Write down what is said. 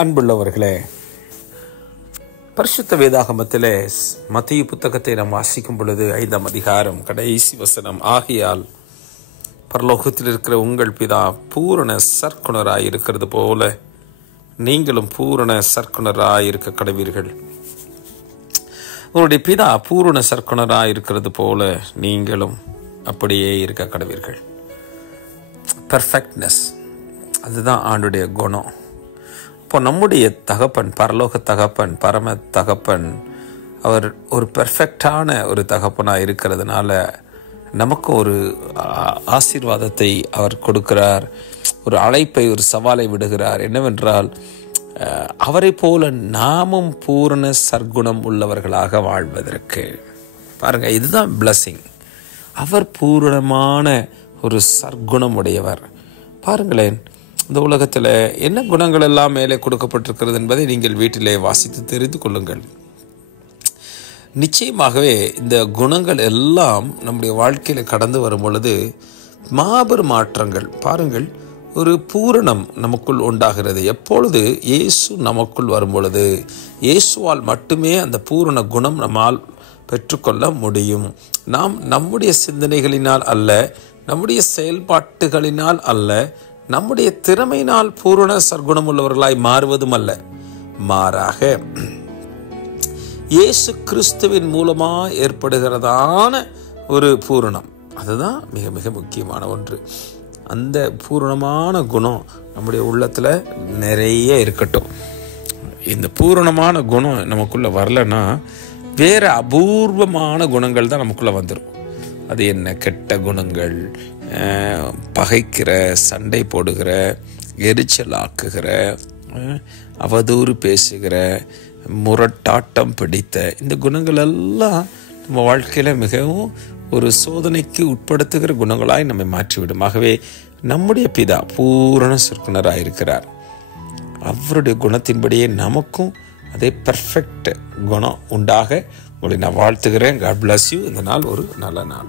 அன்புள்ளவர்களே, பரிசுத்த வேதாகமத்திலே மத்தேயு புத்தகத்தை நாம் வாசிக்கும் பொழுது 5ஆம் அதிகாரம் கடைசி வசனம், ஆகையால் பரலோகத்தில் இருக்கிற உங்கள் பிதா பூரண சற்குணராய் இருக்கிறது போல நீங்களும் பூரண சற்குணராய் இருக்க கடவீர்கள். உங்களுடைய பிதா பூரண சற்குணராய் இருக்கிறது போல நீங்களும் அப்படியே இருக்க கடவீர்கள். பெர்ஃபெக்ட்னஸ், அதுதான் ஆண்டுடைய குணம். இப்போ நம்முடைய தகப்பன், பரலோக தகப்பன், பரம தகப்பன், அவர் ஒரு பெர்ஃபெக்டான ஒரு தகப்பனாக இருக்கிறதுனால நமக்கு ஒரு ஆசீர்வாதத்தை அவர் கொடுக்கிறார். ஒரு அழைப்பை, ஒரு சவாலை விடுகிறார். என்னவென்றால், அவரை போல நாமும் பூரண சற்குணம் உள்ளவர்களாக வாழ்வதற்கு. பாருங்க, இதுதான் பிளஸிங். அவர் பூரணமான ஒரு சற்குணம் உடையவர். பாருங்களேன், இந்த உலகத்தில் என்ன குணங்கள் எல்லாம் மேலே கொடுக்கப்பட்டிருக்கிறது என்பதை நீங்கள் வீட்டிலே வாசித்து தெரிந்து கொள்ளுங்கள். நிச்சயமாகவே இந்த குணங்கள் எல்லாம் நம்முடைய வாழ்க்கையில் கடந்து வரும் பொழுது மாபெரும் மாற்றங்கள். பாருங்கள், ஒரு பூரணம் நமக்குள் உண்டாகிறது. எப்பொழுது இயேசு நமக்குள் வரும் பொழுது, இயேசுவால் மட்டுமே அந்த பூரண குணம் நம்மால் பெற்றுக்கொள்ள முடியும். நாம் நம்முடைய சிந்தனைகளினால் அல்ல, நம்முடைய செயல்பாட்டுகளினால் அல்ல, நம்முடைய திறமையினால் பூரண சற்குணம் உள்ளவர்களாய் மாறுவதும் அல்ல. மாறாக இயேசு கிறிஸ்துவின் மூலமாக ஏற்படுகிறதான ஒரு பூரணம், அதுதான் மிக மிக முக்கியமான ஒன்று. அந்த பூரணமான குணம் நம்முடைய உள்ளத்தில் நிறைய இருக்கட்டும். இந்த பூரணமான குணம் நமக்குள்ளே வரலன்னா வேறு அபூர்வமான குணங்கள் தான் நமக்குள்ளே வந்துடும். அது என்ன? கெட்ட குணங்கள், பகைக்கிற, சண்டை போடுகிற, எரிச்சல் ஆக்குகிற, அவதூறு பேசுகிற, முரட்டாட்டம் பிடித்த இந்த குணங்கள் எல்லாம் நம்ம வாழ்க்கையில் மிகவும் ஒரு சோதனைக்கு உட்படுத்துகிற குணங்களாய் நம்மை மாற்றிவிடும். ஆகவே நம்முடைய பிதா பூரண சற்குணராக இருக்கிறார். அவருடைய குணத்தின்படியே நமக்கும் அதே பெர்ஃபெக்ட் குணம் உண்டாக உங்களை நான் வாழ்த்துகிறேன். God bless you. இந்த நாள் ஒரு நல்ல நாள்.